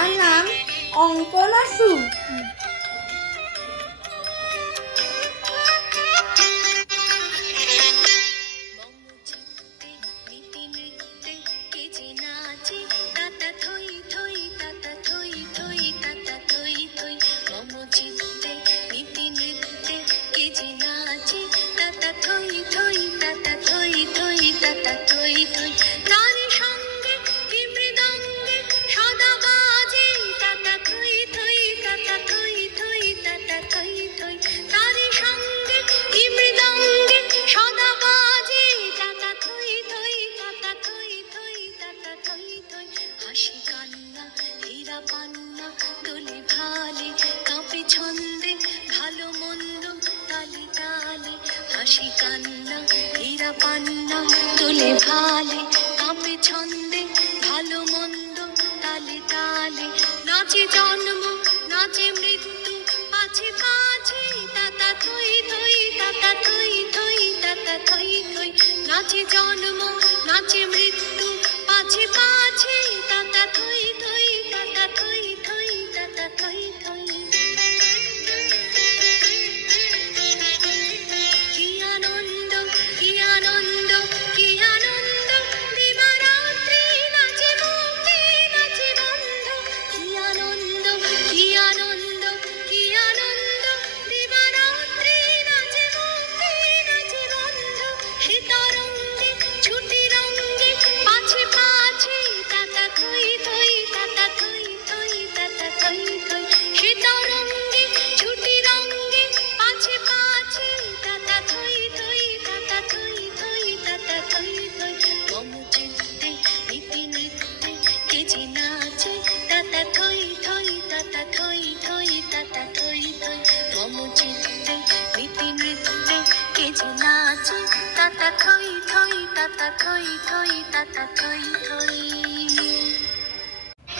তার নাম অঙ্কনা সু। হাসি কান্না হীরা পান্না দোলে ভালে কাঁপে ছন্দে ভালো মন্দ তালে তালে। হাসি কান্না হীরা পান্না দোলে ভালে কাঁপে ছন্দে ভালো মন্দ তালে তালে। নাচে জন্ম নাচে মৃত্যু পাছে পাছে তাতা থই থই তাতা থই থই তাতা থই থই। নাচে জন্ম নাচে মৃত্যু পাছে পাছে তাতা থই থই তাতা থই থই তাতা থই থই। কি আনন্দ কি আনন্দ কি আনন্দ দিবারাত্রি নাচে মুক্তি নাচে বন্ধ। কি আনন্দ কি আনন্দ কি আনন্দ দিবারাত্রি নাচে মুক্তি নাচে বন্ধ। সে তরঙ্গে ছুটি রঙ্গে পাছে পাছে তাতা থই থই তাতা থই থই তাতা থই থই। সে তরঙ্গে ছুটি রঙ্গে পাছে পাছে তাতা থই থই তাতা থই থই তাতা থই থই। মম চিত্তে নীতি নৃত্যে কে যে নাচে তাতা থই থই তাতা থই থই তাতা থই থই। মম চিত্তে নীতি নৃত্যে কে যে নাচে তাতা থই থই তাতা থই থই তাতা থই থই।